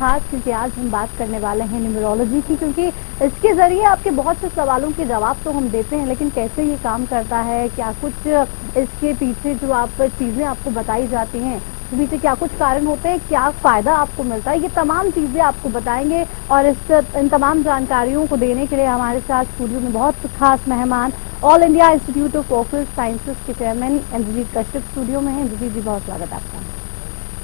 खास, क्योंकि आज हम बात करने वाले हैं न्यूमरोलॉजी की, क्योंकि इसके जरिए आपके बहुत से सवालों के जवाब तो हम देते हैं, लेकिन कैसे ये काम करता है, क्या कुछ इसके पीछे जो आप चीज़ें आपको बताई जाती हैं पीछे क्या कुछ कारण होते हैं, क्या फायदा आपको मिलता है, ये तमाम चीजें आपको बताएंगे। और इन तमाम जानकारियों को देने के लिए हमारे साथ स्टूडियो में बहुत खास मेहमान all India institute of ocular sciences के चेयरमैन इंद्रजीत कश्यप स्टूडियो में हैं। इंद्रजीत जी, बहुत स्वागत आपका।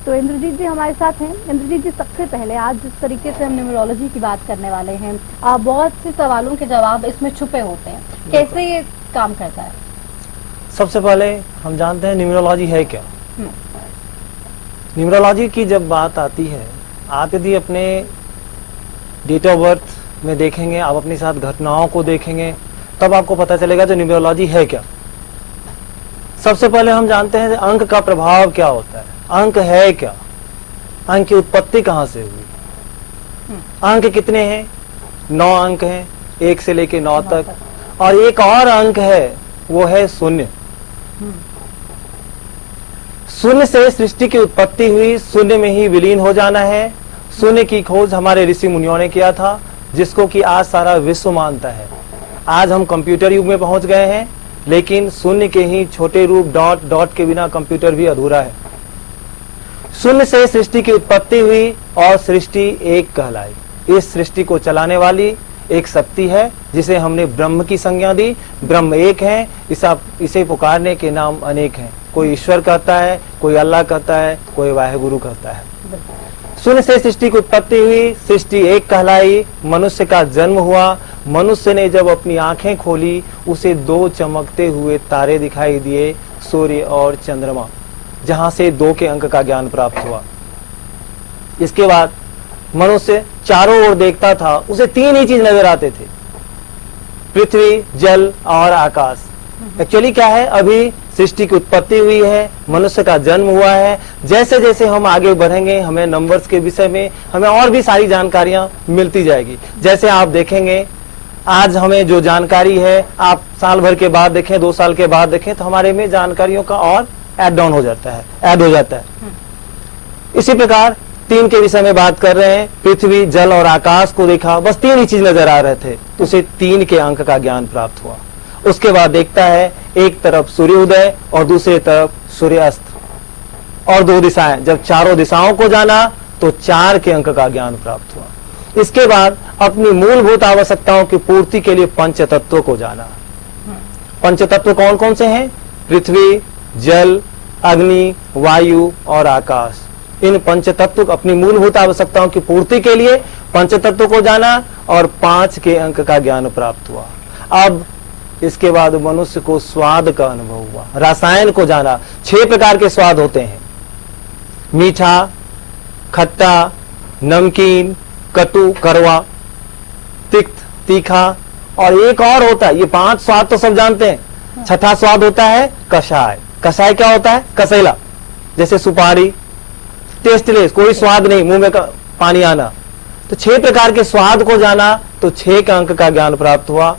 तो इंद्रजीत जी हमारे साथ हैं। इंद्रजीत जी, सबसे पहले आज जिस तरीके से हम न्यूमरोलॉजी की बात करने वाले हैं, बहुत से सवालों के जवाब इसमें छुपे होते हैं, कैसे ये काम करता है? सबसे पहले हम जानते हैं न्यूमरोलॉजी है क्या। न्यूमरोलॉजी की जब बात आती है, आप यदि अपने डेट ऑफ बर्थ में देखेंगे, आप अपने साथ घटनाओं को देखेंगे, तब आपको पता चलेगा तो न्यूमरोलॉजी है क्या। सबसे पहले हम जानते हैं अंक का प्रभाव क्या होता है। अंक है क्या, अंक की उत्पत्ति कहाँ से हुई। अंक कितने हैं? 9 अंक हैं, 1 से लेके 9 तक। और एक और अंक है, वो है शून्य। शून्य से सृष्टि की उत्पत्ति हुई, शून्य में ही विलीन हो जाना है। शून्य की खोज हमारे ऋषि मुनियों ने किया था, जिसको कि आज सारा विश्व मानता है। आज हम कंप्यूटर युग में पहुंच गए हैं, लेकिन शून्य के ही छोटे रूप डॉट डॉट के बिना कंप्यूटर भी अधूरा है। शून्य से सृष्टि की उत्पत्ति हुई और सृष्टि एक कहलाई। इस सृष्टि को चलाने वाली एक शक्ति है, जिसे हमने ब्रह्म की संज्ञा दी। ब्रह्म एक है, इसे पुकारने के नाम अनेक हैं। कोई ईश्वर कहता है, कोई अल्लाह कहता है, कोई वाहेगुरु कहता है। शून्य से सृष्टि की उत्पत्ति हुई, सृष्टि एक कहलाई। मनुष्य का जन्म हुआ। मनुष्य ने जब अपनी आंखें खोली, उसे 2 चमकते हुए तारे दिखाई दिए, सूर्य और चंद्रमा, जहां से 2 के अंक का ज्ञान प्राप्त हुआ। इसके बाद मनुष्य चारों ओर देखता था, उसे 3 ही चीज नजर आते थे, पृथ्वी, जल और आकाश। एक्चुअली क्या है, अभी सृष्टि की उत्पत्ति हुई है, मनुष्य का जन्म हुआ है। जैसे जैसे हम आगे बढ़ेंगे, हमें नंबर्स के विषय में हमें और भी सारी जानकारियां मिलती जाएगी। जैसे आप देखेंगे, आज हमें जो जानकारी है, आप साल भर के बाद देखें, 2 साल के बाद देखें, तो हमारे में जानकारियों का और ऐड डाउन हो जाता है, ऐड हो जाता है। इसी प्रकार 3 के विषय में बात कर रहे हैं। पृथ्वी, जल और आकाश को देखा, बस 3 ही चीज नजर आ रहे थे, तो उसे 3 के अंक का ज्ञान प्राप्त हुआ। उसके बाद देखता है, एक तरफ सूर्योदय और दूसरी तरफ सूर्यास्त और 2 दिशाएं। जब चारों दिशाओं को जाना, तो 4 के अंक का ज्ञान प्राप्त हुआ। इसके बाद अपनी मूलभूत आवश्यकताओं की पूर्ति के लिए पंचतत्वों को जाना। पंचतत्व कौन कौन से हैं? पृथ्वी, जल, अग्नि, वायु और आकाश। इन पंचतत्व अपनी मूलभूत आवश्यकताओं की पूर्ति के लिए पंचतत्व को जाना और 5 के अंक का ज्ञान प्राप्त हुआ। अब इसके बाद मनुष्य को स्वाद का अनुभव हुआ, रसायन को जाना। 6 प्रकार के स्वाद होते हैं, मीठा, खट्टा, नमकीन, कटु, कड़वा, तिक्त, तीखा, और एक और होता है, ये 5 स्वाद तो सब जानते हैं। छठा स्वाद होता है कषाय। कषाय क्या होता है? कसैला, जैसे सुपारी, टेस्टलेस, कोई स्वाद नहीं, मुंह में पानी आना। तो 6 प्रकार के स्वाद को जाना, तो 6 के अंक का ज्ञान प्राप्त हुआ।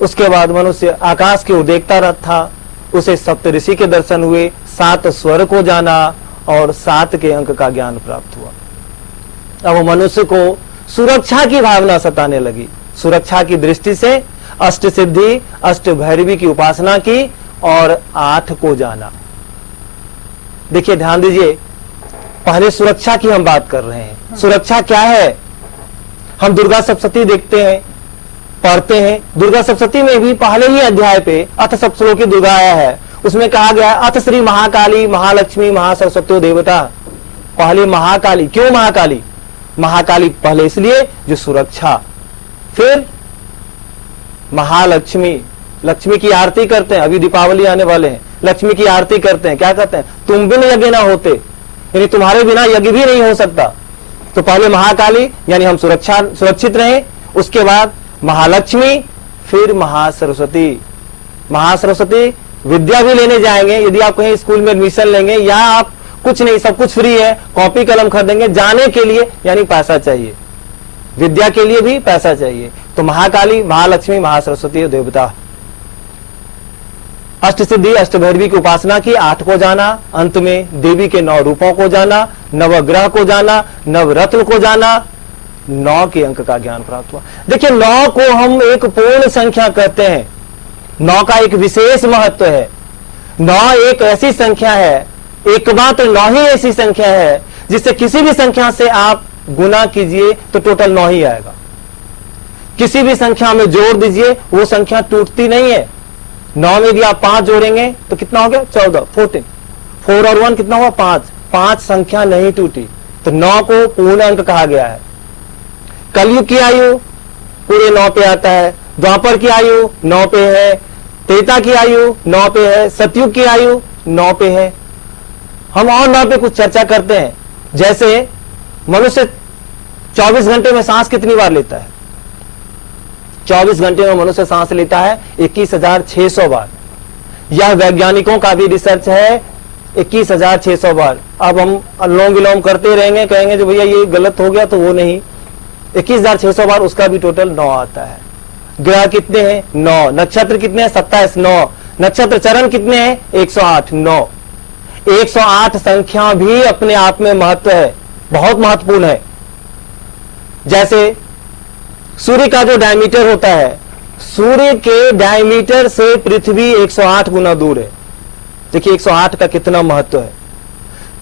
उसके बाद मनुष्य आकाश की ओर देखता रहा था, उसे सप्तऋषि के दर्शन हुए। 7 स्वर को जाना और 7 के अंक का ज्ञान प्राप्त हुआ। अब मनुष्य को सुरक्षा की भावना सताने लगी। सुरक्षा की दृष्टि से अष्ट सिद्धि, अष्ट भैरवी की उपासना की और 8 को जाना। देखिए, ध्यान दीजिए, पहले सुरक्षा की हम बात कर रहे हैं। सुरक्षा क्या है? हम दुर्गा सप्तशती देखते हैं, पढ़ते हैं। दुर्गा सप्तशती में भी पहले ही अध्याय पे अथ सप्तश्लोकी दुर्गा आया है। उसमें कहा गया है, अथ श्री महाकाली महालक्ष्मी महासरस्वती देवता। पहले महाकाली। क्यों महाकाली? महाकाली पहले इसलिए जो सुरक्षा, फिर महालक्ष्मी, लक्ष्मी की आरती करते हैं। अभी दीपावली आने वाले हैं, लक्ष्मी की आरती करते हैं। क्या कहते हैं? तुम बिन यज्ञ ना होते, यानी तुम्हारे बिना यज्ञ भी नहीं हो सकता। तो पहले महाकाली, यानी हम सुरक्षित रहे। उसके बाद महालक्ष्मी, फिर महासरस्वती। महासरस्वती विद्या भी लेने जाएंगे, यदि आप कहीं स्कूल में एडमिशन लेंगे, या आप कुछ नहीं, सब कुछ फ्री है, कॉपी कलम खरीदेंगे, जाने के लिए यानी पैसा चाहिए, विद्या के लिए भी पैसा चाहिए। तो महाकाली, महालक्ष्मी, महासरस्वती देवता। अष्टसिद्धि अष्टभैरवी की उपासना की, 8 को जाना, अंत में देवी के 9 रूपों को जाना, नवग्रह को जाना, नवरत्न को जाना, 9 के अंक का ज्ञान प्राप्त हुआ। देखिए 9 को हम एक पूर्ण संख्या कहते हैं। 9 का एक विशेष महत्व है। 9 एक ऐसी संख्या है, एकमात्र 9 ही ऐसी संख्या है जिससे किसी भी संख्या से आप गुना कीजिए तो टोटल 9 ही आएगा। किसी भी संख्या में जोड़ दीजिए वो संख्या टूटती नहीं है। 9 में भी आप 5 जोड़ेंगे तो कितना हो गया? 14, 14। 4 और 1 कितना हुआ? 5। 5 संख्या नहीं टूटी, तो 9 को पूर्ण अंक कहा गया है। कलयुग की आयु पूरे 9 पे आता है, द्वापर की आयु 9 पे है, त्रेता की आयु 9 पे है, सतयुग की आयु 9 पे है। हम और 9 पे कुछ चर्चा करते हैं। जैसे मनुष्य 24 घंटे में सांस कितनी बार लेता है? 24 घंटे में मनुष्य सांस लेता है 21,600 बार। यह वैज्ञानिकों का भी रिसर्च है, 21,600 बार। अब हम अनुलोम विलोम करते रहेंगे, कहेंगे जो भैया ये गलत हो गया, तो वो नहीं, 21,600 बार, उसका भी टोटल 9 आता है। ग्रह कितने हैं? 9। नक्षत्र कितने हैं? 27। 9 नक्षत्र चरण कितने हैं? 108। 9 108 संख्या भी अपने आप में महत्व है, बहुत महत्वपूर्ण है। जैसे सूर्य का जो डायमीटर होता है, सूर्य के डायमीटर से पृथ्वी 108 गुना दूर है। देखिए 108 का कितना महत्व है।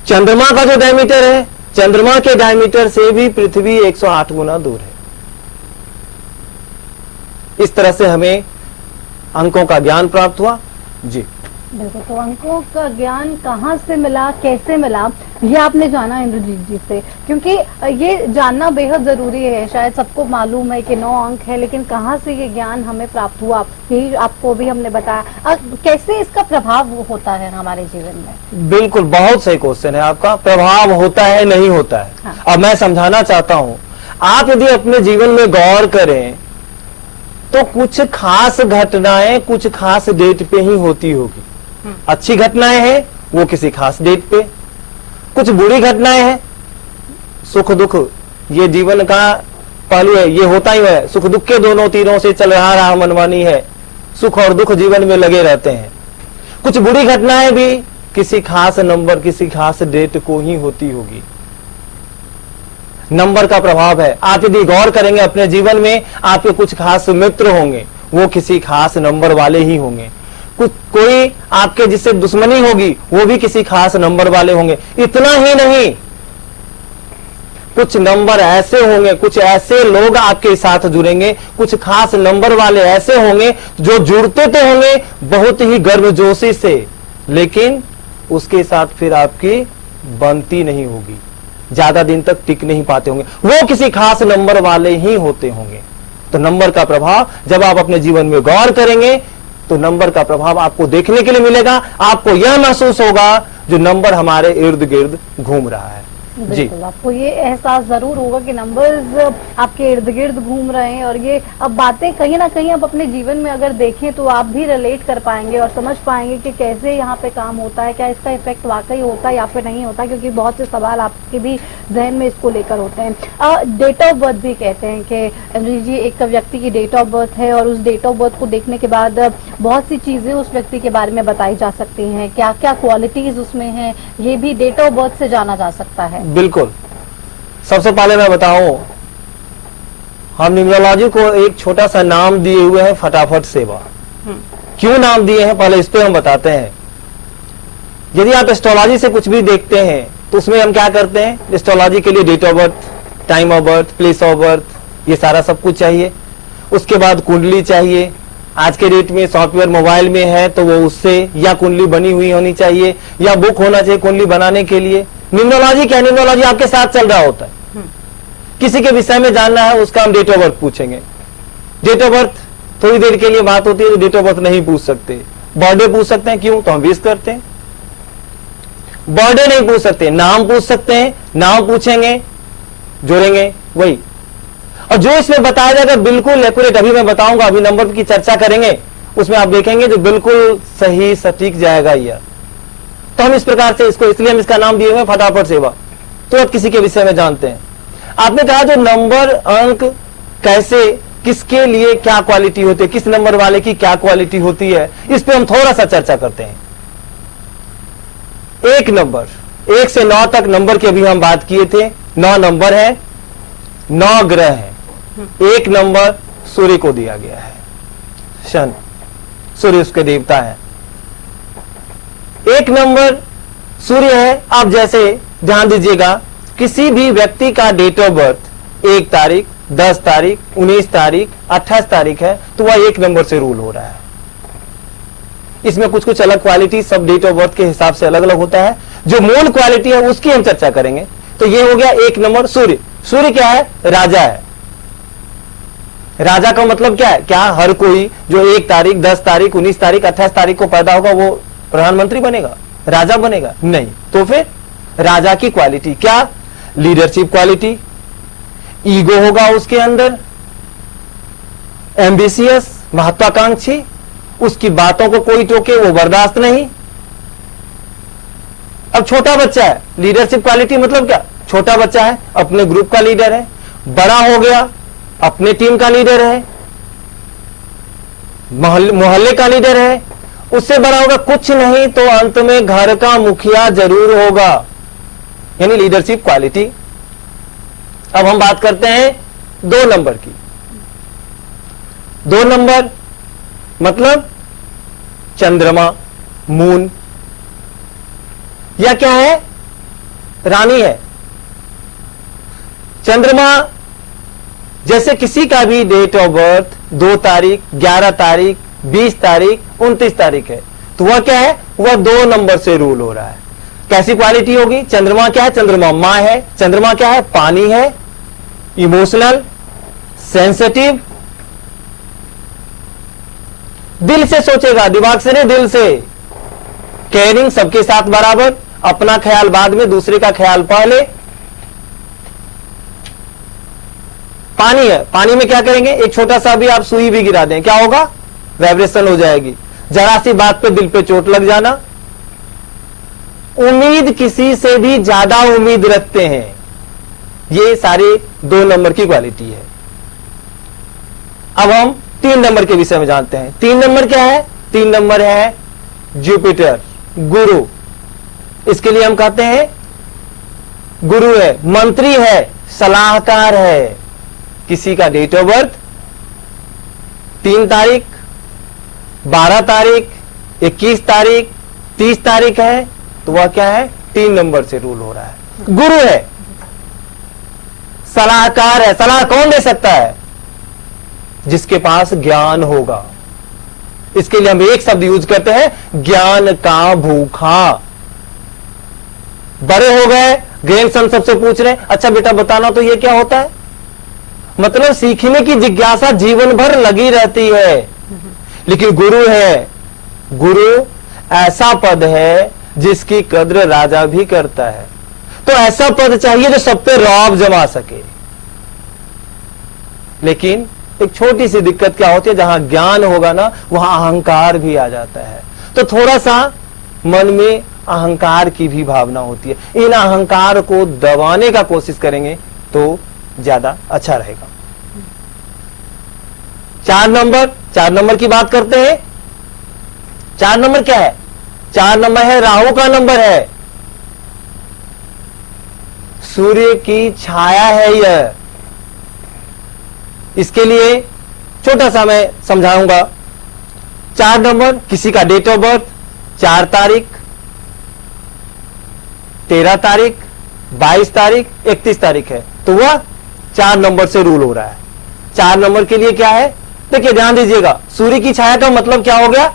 चंद्रमा का जो डायमीटर है, चंद्रमा के डायमीटर से भी पृथ्वी 108 गुना दूर है। इस तरह से हमें अंकों का ज्ञान प्राप्त हुआ। जी बिल्कुल। तो अंकों का ज्ञान कहाँ से मिला, कैसे मिला, ये आपने जाना इंद्रजीत जी से, क्योंकि ये जानना बेहद जरूरी है। शायद सबको मालूम है कि 9 अंक है, लेकिन कहाँ से ये ज्ञान हमें प्राप्त हुआ, यही आपको भी हमने बताया। कैसे इसका प्रभाव होता है हमारे जीवन में? बिल्कुल, बहुत सही क्वेश्चन है आपका। प्रभाव होता है, नहीं होता है। हाँ। अब मैं समझाना चाहता हूं, आप यदि अपने जीवन में गौर करें तो कुछ खास घटनाएं कुछ खास डेट पे ही होती होगी। अच्छी घटनाएं हैं वो किसी खास डेट पे, कुछ बुरी घटनाएं हैं, सुख दुख ये जीवन का पहलू है, ये होता ही है। सुख दुख के दोनों तीरों से चल रहा मनमानी है, सुख और दुख जीवन में लगे रहते हैं। कुछ बुरी घटनाएं भी किसी खास नंबर किसी खास डेट को ही होती होगी। नंबर का प्रभाव है। आप यदि गौर करेंगे अपने जीवन में, आपके कुछ खास मित्र होंगे, वो किसी खास नंबर वाले ही होंगे। कुछ कोई आपके जिससे दुश्मनी होगी वो भी किसी खास नंबर वाले होंगे। इतना ही नहीं, कुछ नंबर ऐसे होंगे, कुछ ऐसे लोग आपके साथ जुड़ेंगे, कुछ खास नंबर वाले ऐसे होंगे जो जुड़ते तो होंगे बहुत ही गर्मजोशी से, लेकिन उसके साथ फिर आपकी बनती नहीं होगी, ज्यादा दिन तक टिक नहीं पाते होंगे। वो किसी खास नंबर वाले ही होते होंगे। तो नंबर का प्रभाव जब आप अपने जीवन में गौर करेंगे तो नंबर का प्रभाव आपको देखने के लिए मिलेगा। आपको यह महसूस होगा जो नंबर हमारे इर्द गिर्द घूम रहा है। जी, आपको ये एहसास जरूर होगा कि नंबर्स आपके इर्द गिर्द घूम रहे हैं, और ये अब बातें कहीं ना कहीं आप अपने जीवन में अगर देखें तो आप भी रिलेट कर पाएंगे और समझ पाएंगे कि कैसे यहाँ पे काम होता है, क्या इसका इफेक्ट वाकई होता है या फिर नहीं होता, क्योंकि बहुत से सवाल आपके भी जहन में इसको लेकर होते हैं। डेट ऑफ बर्थ भी कहते हैं कि जी एक व्यक्ति की डेट ऑफ बर्थ है और उस डेट ऑफ बर्थ को देखने के बाद बहुत सी चीजें उस व्यक्ति के बारे में बताई जा सकती हैं, क्या क्या क्वालिटीज उसमें है, ये भी डेट ऑफ बर्थ से जाना जा सकता है। बिल्कुल। सबसे पहले मैं बताऊं, हम न्यूमरोलॉजी को एक छोटा सा नाम दिए हुए हैं, फटाफट सेवा। क्यों नाम दिए हैं पहले इस पे हम बताते हैं। यदि आप एस्ट्रोलॉजी से कुछ भी देखते हैं तो उसमें हम क्या करते हैं, एस्ट्रोलॉजी के लिए date of birth, time of birth, place of birth, ये सारा सब कुछ चाहिए। उसके बाद कुंडली चाहिए। आज के डेट में सॉफ्टवेयर मोबाइल में है तो वो उससे या कुंडली बनी हुई होनी चाहिए या बुक होना चाहिए कुंडली बनाने के लिए। न्यूमरोलॉजी क्या, न्यूमरोलॉजी आपके साथ चल रहा होता है। किसी के विषय में जानना है उसका हम डेट ऑफ बर्थ पूछेंगे। डेट ऑफ बर्थ थोड़ी देर के लिए बात होती है तो डेट ऑफ बर्थ नहीं पूछ सकते, बर्थडे पूछ सकते हैं। क्यों? तो हम विश करते हैं। बर्थडे नहीं पूछ सकते, नाम पूछ सकते हैं। नाम पूछेंगे, जोड़ेंगे वही। और जो इसमें बताया जाएगा बिल्कुल एक्यूरेट, अभी मैं बताऊंगा, अभी नंबर की चर्चा करेंगे, उसमें आप देखेंगे जो बिल्कुल सही सटीक जाएगा यह। तो हम इस प्रकार से इसको, इसलिए हम इसका नाम दिए हुए फटाफट सेवा, तुरंत किसी के विषय में जानते हैं। आपने कहा जो नंबर अंक कैसे किसके लिए क्या क्वालिटी होती है, किस नंबर वाले की क्या क्वालिटी होती है, इस पे हम थोड़ा सा चर्चा करते हैं। एक नंबर, 1 से 9 तक नंबर की अभी हम बात किए थे। 9 नंबर है, 9 ग्रह है, एक नंबर सूर्य को दिया गया है। शन, सूर्य उसके देवता है। एक नंबर सूर्य है। आप जैसे ध्यान दीजिएगा, किसी भी व्यक्ति का डेट ऑफ बर्थ 1 तारीख, 10 तारीख, 19 तारीख, 28 तारीख है, तो वह 1 नंबर से रूल हो रहा है। इसमें कुछ कुछ अलग क्वालिटी सब डेट ऑफ बर्थ के हिसाब से अलग अलग होता है। जो मूल क्वालिटी है उसकी हम चर्चा करेंगे। तो ये हो गया 1 नंबर सूर्य। सूर्य क्या है? राजा है। राजा का मतलब क्या है? क्या हर कोई जो 1 तारीख, 10 तारीख, 19 तारीख, 28 तारीख को पैदा होगा वो प्रधानमंत्री बनेगा, राजा बनेगा? नहीं। तो फिर राजा की क्वालिटी क्या? लीडरशिप क्वालिटी, ईगो होगा उसके अंदर, एम्बिशियस, महत्वाकांक्षी, उसकी बातों को कोई टोके वो बर्दाश्त नहीं। अब छोटा बच्चा है, लीडरशिप क्वालिटी मतलब क्या? छोटा बच्चा है, अपने ग्रुप का लीडर है। बड़ा हो गया, अपने टीम का लीडर है, मोहल्ले का लीडर है। उससे बड़ा होगा कुछ नहीं तो अंत में घर का मुखिया जरूर होगा, यानी लीडरशिप क्वालिटी। अब हम बात करते हैं 2 नंबर की। 2 नंबर मतलब चंद्रमा, मून, या क्या है? रानी है। चंद्रमा जैसे किसी का भी डेट ऑफ बर्थ 2 तारीख, 11 तारीख, 20 तारीख, 29 तारीख है, तो वह क्या है? वह 2 नंबर से रूल हो रहा है। कैसी क्वालिटी होगी? चंद्रमा क्या है? चंद्रमा मां है। चंद्रमा क्या है? पानी है, इमोशनल, सेंसिटिव, दिल से सोचेगा, दिमाग से नहीं, दिल से। केयरिंग, सबके साथ बराबर, अपना ख्याल बाद में, दूसरे का ख्याल पहले। पानी है, पानी में क्या करेंगे? एक छोटा सा भी आप सुई भी गिरा दें, क्या होगा? वाइब्रेशन हो जाएगी। जरा सी बात पे दिल पे चोट लग जाना। उम्मीद, किसी से भी ज्यादा उम्मीद रखते हैं। ये सारे 2 नंबर की क्वालिटी है। अब हम 3 नंबर के विषय में जानते हैं। 3 नंबर क्या है? 3 नंबर है जुपिटर, गुरु। इसके लिए हम कहते हैं गुरु है, मंत्री है, सलाहकार है। किसी का डेट ऑफ बर्थ 3 तारीख, 12 तारीख, 21 तारीख, 30 तारीख है, तो वह क्या है? 3 नंबर से रूल हो रहा है। गुरु है, सलाहकार है। सलाह कौन दे सकता है? जिसके पास ज्ञान होगा। इसके लिए हम एक शब्द यूज करते हैं, ज्ञान का भूखा। बड़े हो गए, ग्रैंडसन सबसे पूछ रहे हैं, अच्छा बेटा बताना तो ये क्या होता है? मतलब सीखने की जिज्ञासा जीवन भर लगी रहती है। लेकिन गुरु है, गुरु ऐसा पद है जिसकी कद्र राजा भी करता है। तो ऐसा पद चाहिए जो सब पे रौब जमा सके। लेकिन एक छोटी सी दिक्कत क्या होती है? जहां ज्ञान होगा ना, वहां अहंकार भी आ जाता है। तो थोड़ा सा मन में अहंकार की भी भावना होती है। इन अहंकार को दबाने का कोशिश करेंगे तो ज्यादा अच्छा रहेगा। 4 नंबर की बात करते हैं। 4 नंबर क्या है? 4 नंबर है राहु का नंबर है, सूर्य की छाया है यह। इसके लिए छोटा सा मैं समझाऊंगा। 4 नंबर किसी का डेट ऑफ बर्थ 4 तारीख, 13 तारीख, 22 तारीख, 31 तारीख है, तो वह 4 नंबर से रूल हो रहा है। 4 नंबर के लिए क्या है? देखिए ध्यान दीजिएगा, सूर्य की छाया का मतलब क्या हो गया?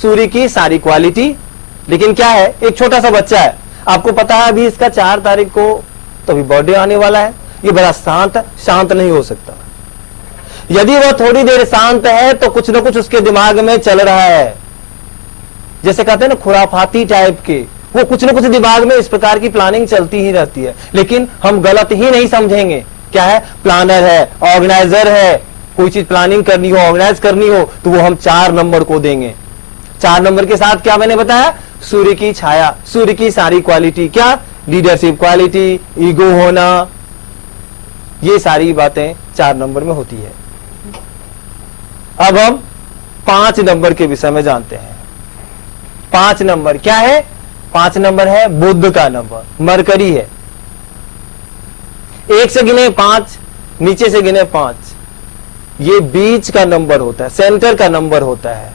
सूर्य की सारी क्वालिटी। लेकिन क्या है? एक छोटा सा बच्चा है, आपको पता है अभी इसका 4 तारीख को तो अभी बर्थडे आने वाला है। ये बड़ा शांत नहीं हो सकता। यदि वह थोड़ी देर शांत है तो कुछ ना कुछ उसके दिमाग में चल रहा है, जैसे कहते हैं ना खुराफाती टाइप के, वो कुछ ना कुछ दिमाग में इस प्रकार की प्लानिंग चलती ही रहती है। लेकिन हम गलत ही नहीं समझेंगे। क्या है? प्लानर है, ऑर्गेनाइजर है। कोई चीज प्लानिंग करनी हो, ऑर्गेनाइज करनी हो, तो वो हम 4 नंबर को देंगे। 4 नंबर के साथ क्या मैंने बताया? सूर्य की छाया, सूर्य की सारी क्वालिटी। क्या? लीडरशिप क्वालिटी, ईगो होना, ये सारी बातें 4 नंबर में होती है। अब हम 5 नंबर के विषय में जानते हैं। 5 नंबर क्या है? 5 नंबर है बुध का नंबर, मरकरी है। 1 से गिने 5, नीचे से गिने 5, ये बीच का नंबर होता है, सेंटर का नंबर होता है,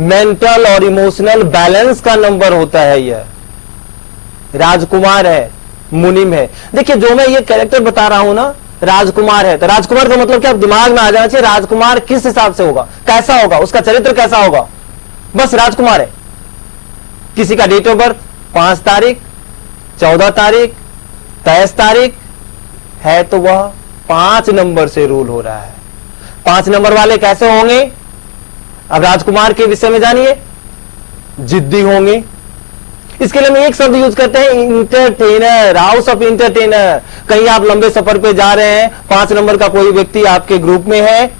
मेंटल और इमोशनल बैलेंस का नंबर होता है। यह राजकुमार है, मुनिम है। देखिए जो मैं ये कैरेक्टर बता रहा हूं ना, राजकुमार है, तो राजकुमार का मतलब क्या दिमाग में आ जाना चाहिए, राजकुमार किस हिसाब से होगा, कैसा होगा, उसका चरित्र कैसा होगा, बस राजकुमार है। किसी का डेट ऑफ बर्थ 5 तारीख, 14 तारीख, 23 तारीख है, तो वह 5 नंबर से रूल हो रहा है। 5 नंबर वाले कैसे होंगे? अब राजकुमार के विषय में जानिए, जिद्दी होंगे। इसके लिए हम एक शब्द यूज करते हैं, इंटरटेनर, हाउस ऑफ इंटरटेनर। कहीं आप लंबे सफर पे जा रहे हैं, 5 नंबर का कोई व्यक्ति आपके ग्रुप में है,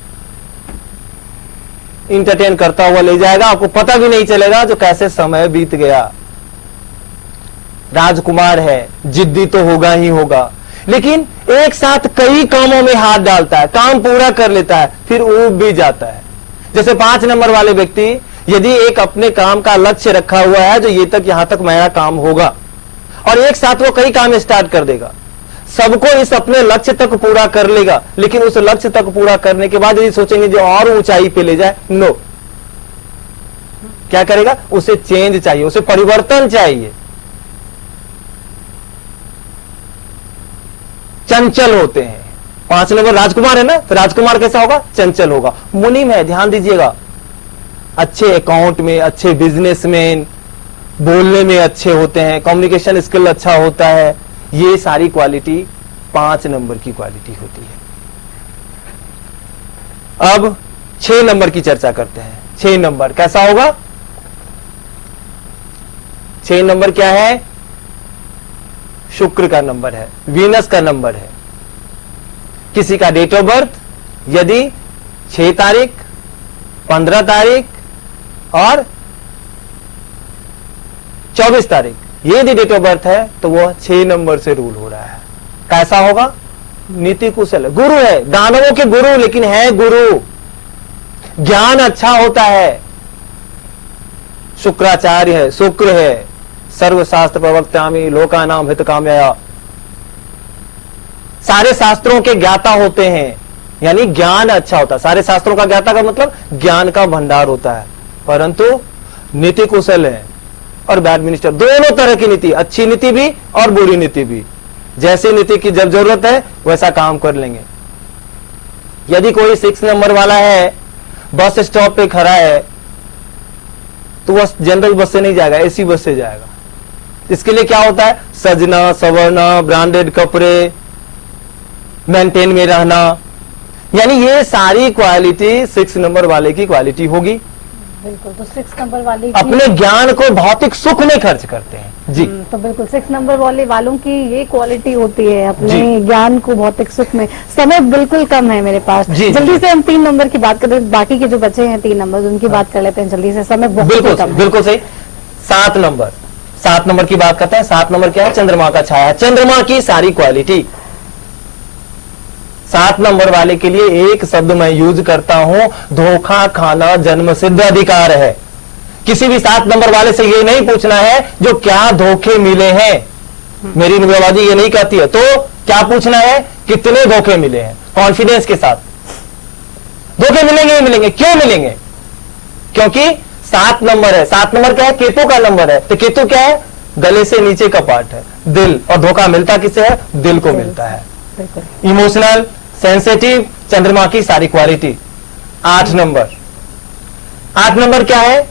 इंटरटेन करता हुआ ले जाएगा, आपको पता भी नहीं चलेगा जो कैसे समय बीत गया। राजकुमार है, जिद्दी तो होगा ही होगा, लेकिन एक साथ कई कामों में हाथ डालता है, काम पूरा कर लेता है, फिर ऊब भी जाता है। जैसे 5 नंबर वाले व्यक्ति यदि एक अपने काम का लक्ष्य रखा हुआ है, जो ये तक यहां तक मेरा काम होगा, और एक साथ वो कई काम स्टार्ट कर देगा, सबको इस अपने लक्ष्य तक पूरा कर लेगा, लेकिन उस लक्ष्य तक पूरा करने के बाद यदि सोचेंगे जो और ऊंचाई पे ले जाए, नो, क्या करेगा? उसे चेंज चाहिए, उसे परिवर्तन चाहिए। चंचल होते हैं। 5 नंबर राजकुमार है ना, तो राजकुमार कैसा होगा? चंचल होगा। मुनिम है, ध्यान दीजिएगा, अच्छे अकाउंट में, अच्छे बिजनेसमैन, बोलने में अच्छे होते हैं, कम्युनिकेशन स्किल अच्छा होता है। ये सारी क्वालिटी 5 नंबर की क्वालिटी होती है। अब 6 नंबर की चर्चा करते हैं। 6 नंबर कैसा होगा? 6 नंबर क्या है? शुक्र का नंबर है, वीनस का नंबर है। किसी का डेट ऑफ बर्थ यदि 6 तारीख, 15 तारीख और 24 तारीख, ये यदि डेट ऑफ बर्थ है, तो वह 6 नंबर से रूल हो रहा है। कैसा होगा? नीति कुशल, गुरु है, दानवों के गुरु, लेकिन है गुरु, ज्ञान अच्छा होता है, शुक्राचार्य है, शुक्र है, सर्वशास्त्र प्रवक्तामि लोकानाम हितकामया, सारे शास्त्रों के ज्ञाता होते हैं, यानी ज्ञान अच्छा होता है। सारे शास्त्रों का ज्ञाता का मतलब ज्ञान का भंडार होता है, परंतु नीति कुशल है और बैड मिनिस्टर, दोनों तरह की नीति, अच्छी नीति भी और बुरी नीति भी। जैसी नीति की जब जरूरत है वैसा काम कर लेंगे। यदि कोई 6 नंबर वाला है, बस स्टॉप पे खड़ा है, तो वह जनरल बस से नहीं जाएगा, एसी बस से जाएगा। इसके लिए क्या होता है? सजना, सवरना, ब्रांडेड कपड़े, मेंटेन में रहना, यानी ये सारी क्वालिटी 6 नंबर वाले की क्वालिटी होगी। बिल्कुल, तो 6 नंबर वाले अपने ज्ञान को भौतिक सुख में खर्च करते हैं जी। तो बिल्कुल 6 नंबर वाले वालों की ये क्वालिटी होती है, अपने ज्ञान को भौतिक सुख में। समय बिल्कुल कम है मेरे पास, जल्दी से हम 3 नंबर की बात करें, बाकी के जो बचे हैं 3 नंबर उनकी बात कर लेते हैं जल्दी से, समय बहुत कम है। बिल्कुल सही। 7 नंबर की बात करते हैं। 7 नंबर क्या है? चंद्रमा का छाया, चंद्रमा की सारी क्वालिटी। 7 नंबर वाले के लिए एक शब्द मैं यूज करता हूं, धोखा खाना जन्म सिद्ध अधिकार है। किसी भी 7 नंबर वाले से ये नहीं पूछना है जो क्या धोखे मिले हैं, मेरी नुमेबाजी ये नहीं कहती है, तो क्या पूछना है? कितने धोखे मिले हैं, कॉन्फिडेंस के साथ। धोखे मिलेंगे ही मिलेंगे, क्यों मिलेंगे? क्योंकि 7 नंबर है। 7 नंबर क्या है? केतु का नंबर है, तो केतु क्या है? गले से नीचे का पार्ट है, दिल, और धोखा मिलता किसे है? दिल को मिलता है। इमोशनल, सेंसिटिव, चंद्रमा की सारी क्वालिटी। 8 नंबर क्या है?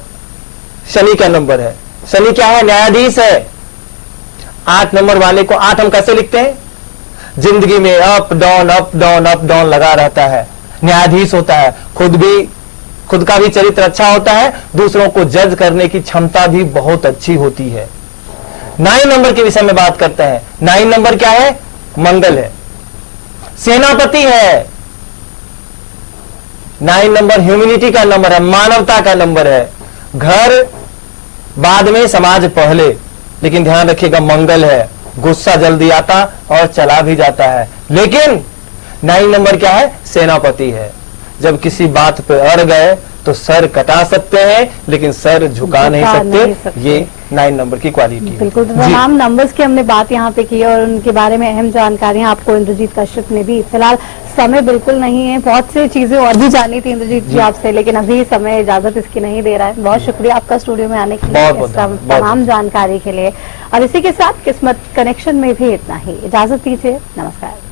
शनि का नंबर है। शनि क्या है? न्यायाधीश है। 8 नंबर वाले को 8 हम कैसे लिखते हैं? जिंदगी में up down up down up down लगा रहता है, न्यायाधीश होता है, खुद का भी चरित्र अच्छा होता है, दूसरों को जज करने की क्षमता भी बहुत अच्छी होती है। 9 नंबर के विषय में बात करते हैं। 9 नंबर क्या है? मंगल है, सेनापति है। 9 नंबर ह्यूमैनिटी का नंबर है, मानवता का नंबर है। घर बाद में, समाज पहले, लेकिन ध्यान रखिएगा मंगल है, गुस्सा जल्दी आता और चला भी जाता है। लेकिन 9 नंबर क्या है? सेनापति है। जब किसी बात पे अड़ गए तो सर कटा सकते हैं लेकिन सर झुका नहीं सकते। ये 9 नंबर की क्वालिटी है। बिल्कुल। तो तमाम नंबर्स की हमने बात यहाँ पे की और उनके बारे में अहम जानकारियां आपको इंद्रजीत कश्यप ने दी। फिलहाल समय बिल्कुल नहीं है, बहुत सी चीजें और भी जाननी थी इंद्रजीत जी आपसे, लेकिन अभी समय इजाजत इसकी नहीं दे रहा है। बहुत शुक्रिया आपका स्टूडियो में आने के लिए, इस तमाम जानकारी के लिए। और इसी के साथ किस्मत कनेक्शन में भी इतना ही। इजाजत दीजिए, नमस्कार।